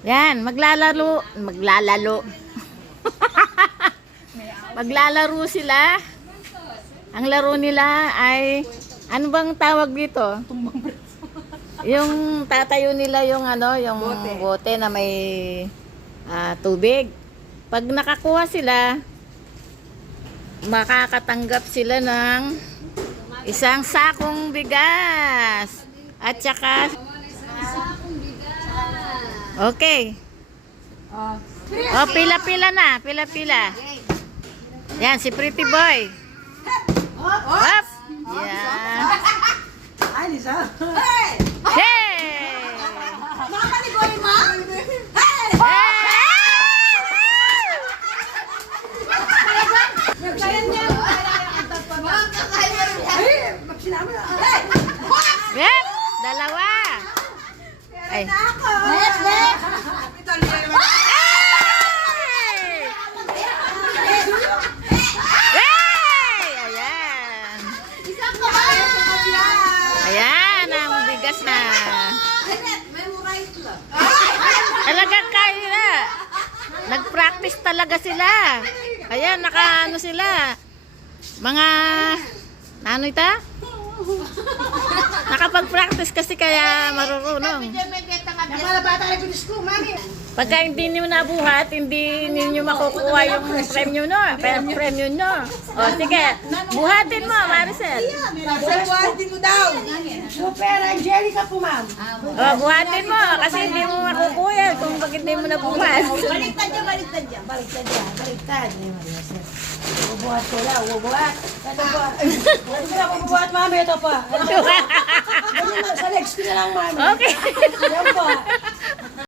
Yan, maglalaro. Maglalaro sila. Ang laro nila ay, ano bang tawag dito? Yung tatayo nila yung ano, yung bote na may tubig. Pag nakakuha sila, makakatanggap sila ng isang sakong bigas. At saka, okay. Oh, pila-pila na, pila-pila. Yan, si Pretty Boy. Up! Yan. Ay, Lisa. Hey! Mama ni Goy, ma? Nagsayan niya. Ay, magsinama na. Yep, dalawa. Ay. Next, next. Hey! Ayan. Ayan, ang bigas na. Talagang kaya na. Nag-practice talaga sila. Ayan, naka-ano sila. Mga, ano ito? Nakapag-practice kasi kaya marurunong. Nakalabata na yung school, mami. Pagka hindi niyo nabuhat, hindi ninyo makukuha yung premyo no. Premyo no. O sige, buhatin mo, Maricel. Buhatin mo daw. Super Angelica po, ma'am. O, buhatin mo kasi hindi mo makukuha kung bakit hindi mo nabuhat. Baliktad niya, baliktad niya. Baliktad niya, baliktad. Bubuhat ko lang, bubuhat. Ito po. Ito po, bubuhat, mami. Ito po. Sa legs ko na lang, mami. Okay. Yan po.